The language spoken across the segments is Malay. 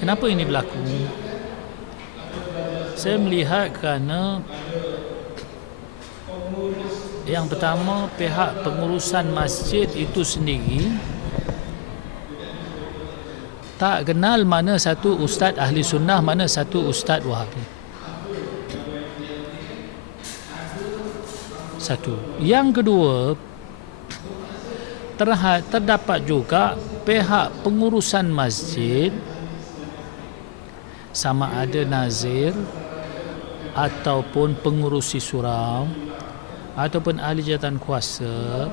Kenapa ini berlaku? Saya melihat kerana yang pertama, pihak pengurusan masjid itu sendiri tak kenal mana satu ustaz ahli sunnah, mana satu ustaz wahabi. Satu. Yang kedua, terdapat juga pihak pengurusan masjid, sama ada nazir ataupun pengurusi surau ataupun ahli jawatan kuasa,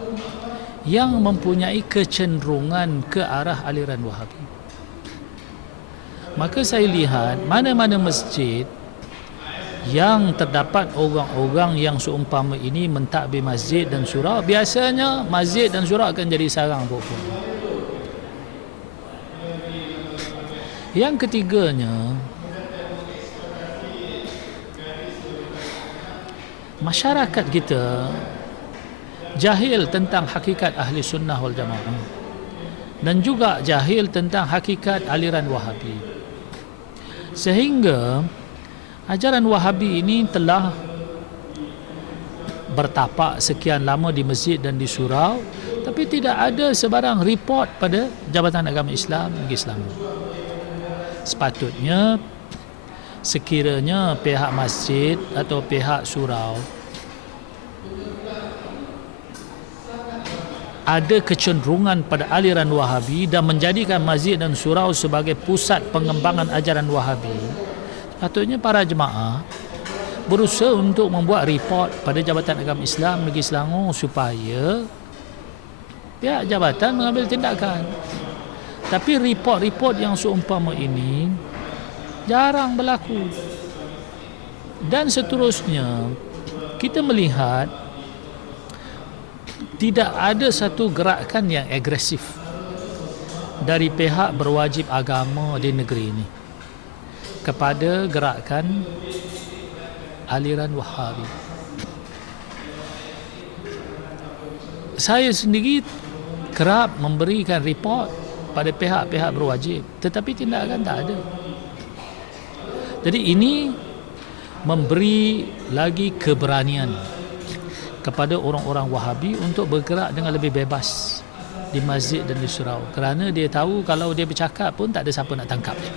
yang mempunyai kecenderungan ke arah aliran Wahabi. Maka saya lihat mana-mana masjid yang terdapat orang-orang yang seumpama ini mentadbir masjid dan surau, biasanya masjid dan surau akan jadi sarang pokok. Yang ketiganya, masyarakat kita jahil tentang hakikat ahli sunnah wal jamaah dan juga jahil tentang hakikat aliran Wahabi, sehingga ajaran Wahabi ini telah bertapak sekian lama di masjid dan di surau, tapi tidak ada sebarang report pada Jabatan Agama Islam Negeri Selangor. Sepatutnya sekiranya pihak masjid atau pihak surau ada kecenderungan pada aliran Wahabi dan menjadikan masjid dan surau sebagai pusat pengembangan ajaran Wahabi, sepatutnya para jemaah berusaha untuk membuat report pada Jabatan Agama Islam Negeri Selangor supaya pihak jabatan mengambil tindakan. Tapi report-report yang seumpama ini jarang berlaku. Dan seterusnya, kita melihat tidak ada satu gerakan yang agresif dari pihak berwajib agama di negeri ini kepada gerakan aliran Wahabi. Saya sendiri kerap memberikan report pada pihak-pihak berwajib, tetapi tindakan tak ada. Jadi ini memberi lagi keberanian kepada orang-orang Wahabi untuk bergerak dengan lebih bebas di masjid dan di surau, kerana dia tahu kalau dia bercakap pun tak ada siapa nak tangkap dia.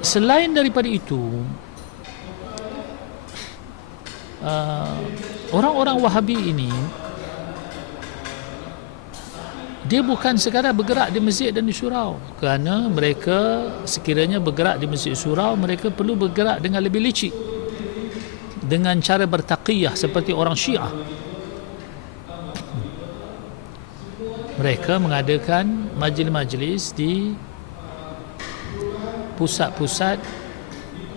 Selain daripada itu, orang-orang Wahabi ini dia bukan sekadar bergerak di masjid dan di surau, kerana mereka sekiranya bergerak di masjid surau, mereka perlu bergerak dengan lebih licik, dengan cara bertaqiyah seperti orang Syiah. Mereka mengadakan majlis-majlis di pusat-pusat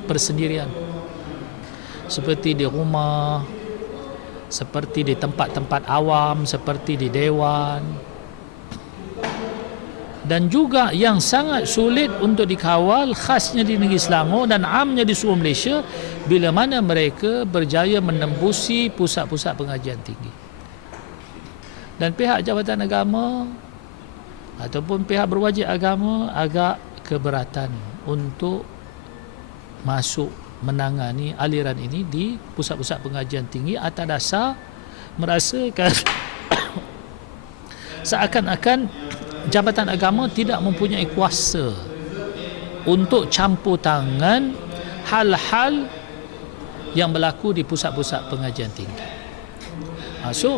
persendirian, seperti di rumah, seperti di tempat-tempat awam, seperti di dewan. Dan juga yang sangat sulit untuk dikawal, khasnya di negeri Selangor dan amnya di seluruh Malaysia, bila mana mereka berjaya menembusi pusat-pusat pengajian tinggi. Dan pihak Jabatan Agama ataupun pihak berwajib agama agak keberatan untuk masuk menangani aliran ini di pusat-pusat pengajian tinggi atas dasar merasakan seakan-akan Jabatan Agama tidak mempunyai kuasa untuk campur tangan hal-hal yang berlaku di pusat-pusat pengajian tinggi. So,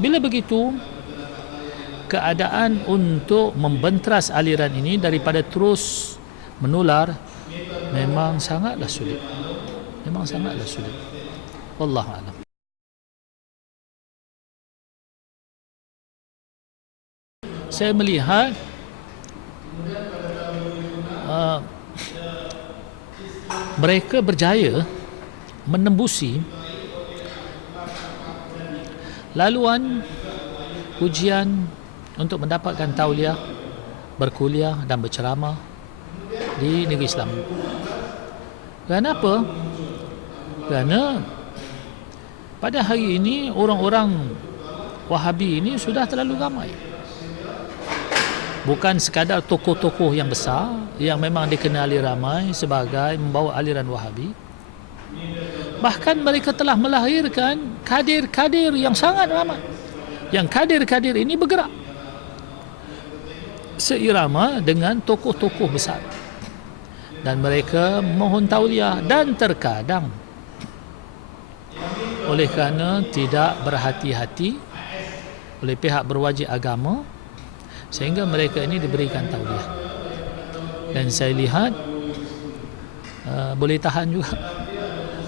bila begitu, keadaan untuk membentras aliran ini daripada terus menular memang sangatlah sulit. Memang sangatlah sulit. Wallahu a'lam. Saya melihat mereka berjaya menembusi laluan ujian untuk mendapatkan tauliah, berkuliah dan berceramah di negeri Islam. Kenapa? Kerana pada hari ini orang-orang Wahabi ini sudah terlalu ramai. Bukan sekadar tokoh-tokoh yang besar yang memang dikenali ramai sebagai membawa aliran Wahabi. Bahkan mereka telah melahirkan kadir-kadir yang sangat ramai. Yang kadir-kadir ini bergerak seirama dengan tokoh-tokoh besar. Dan mereka mohon tauliah dan terkadang oleh kerana tidak berhati-hati oleh pihak berwajib agama sehingga mereka ini diberikan tauliah. Dan saya lihat boleh tahan juga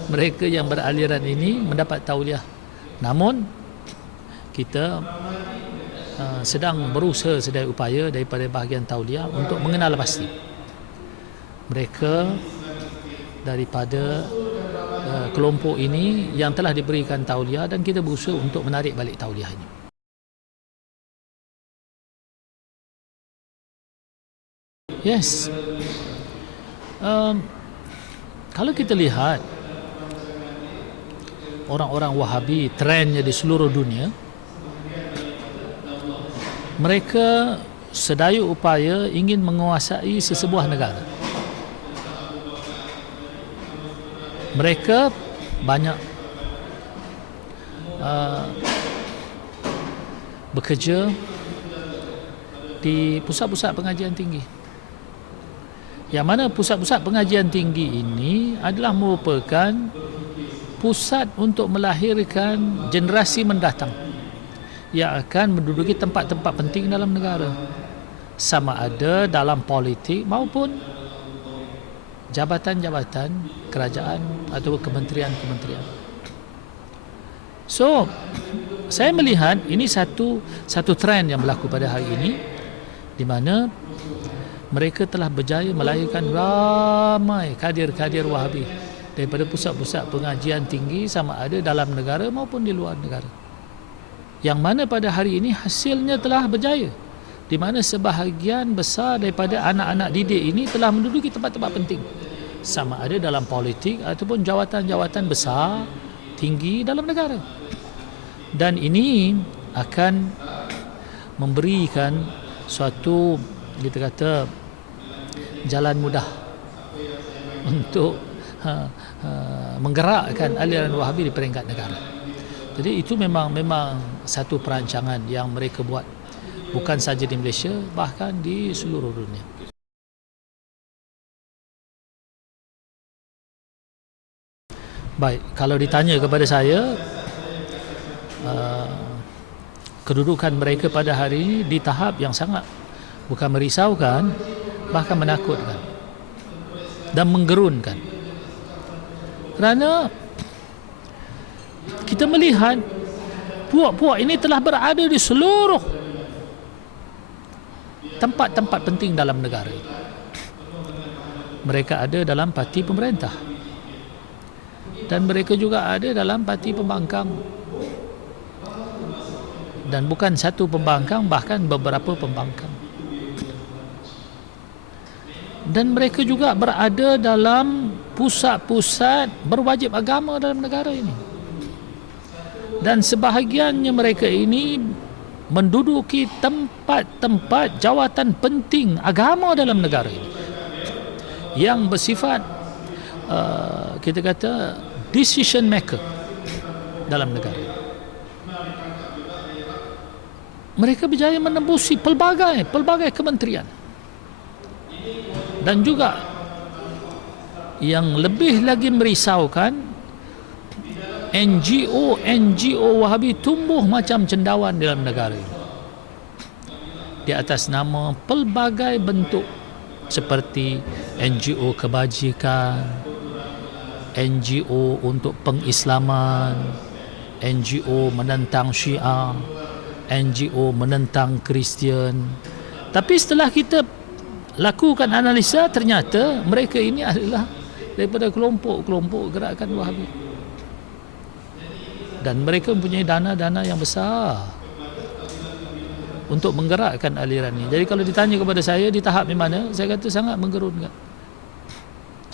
mereka yang beraliran ini mendapat tauliah. Namun kita sedang berusaha sedaya upaya daripada bahagian tauliah untuk mengenal pasti mereka daripada kelompok ini yang telah diberikan tauliah, dan kita berusaha untuk menarik balik tauliah ini. Yes. Kalau kita lihat orang-orang Wahabi, trendnya di seluruh dunia, mereka sedaya upaya ingin menguasai sesebuah negara. Mereka banyak bekerja di pusat-pusat pengajian tinggi. Yang mana pusat-pusat pengajian tinggi ini adalah merupakan pusat untuk melahirkan generasi mendatang yang akan menduduki tempat-tempat penting dalam negara, sama ada dalam politik maupun jabatan-jabatan kerajaan atau kementerian-kementerian. So, saya melihat ini satu trend yang berlaku pada hari ini, di mana mereka telah berjaya melahirkan ramai kadir-kadir Wahabi daripada pusat-pusat pengajian tinggi sama ada dalam negara maupun di luar negara. Yang mana pada hari ini hasilnya telah berjaya, di mana sebahagian besar daripada anak-anak didik ini telah menduduki tempat-tempat penting, sama ada dalam politik ataupun jawatan-jawatan besar tinggi dalam negara. Dan ini akan memberikan suatu, kita kata, jalan mudah untuk menggerakkan aliran Wahabi di peringkat negara. Jadi itu memang satu perancangan yang mereka buat, bukan saja di Malaysia, bahkan di seluruh dunia. Baik, kalau ditanya kepada saya, kedudukan mereka pada hari ini di tahap yang sangat bukan merisaukan, bahkan menakutkan dan menggerunkan. Kerana kita melihat puak-puak ini telah berada di seluruh tempat-tempat penting dalam negara ini. Mereka ada dalam parti pemerintah, dan mereka juga ada dalam parti pembangkang, dan bukan satu pembangkang, bahkan beberapa pembangkang. Dan mereka juga berada dalam pusat-pusat berwajib agama dalam negara ini. Dan sebahagiannya mereka ini menduduki tempat-tempat jawatan penting agama dalam negara ini, yang bersifat kita kata decision maker dalam negara. Mereka berjaya menembusi pelbagai kementerian. Dan juga yang lebih lagi merisaukan, NGO Wahabi tumbuh macam cendawan dalam negara ini, di atas nama pelbagai bentuk, seperti NGO kebajikan, NGO untuk pengislaman, NGO menentang Syiah, NGO menentang Kristian. Tapi setelah kita lakukan analisa, ternyata mereka ini adalah daripada kelompok-kelompok gerakan Wahabi, dan mereka mempunyai dana-dana yang besar untuk menggerakkan aliran ini. Jadi kalau ditanya kepada saya di tahap di mana, saya kata sangat menggerunkan.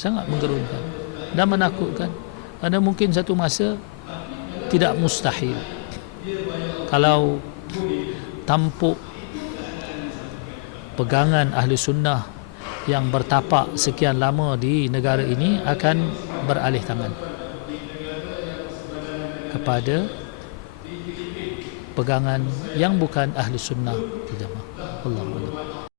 sangat menggerunkan dan menakutkan. Ada mungkin satu masa tidak mustahil kalau tampuk pegangan ahli sunnah yang bertapak sekian lama di negara ini akan beralih tangan kepada pegangan yang bukan ahli sunnah wal jamaah. Wallahu a'lam.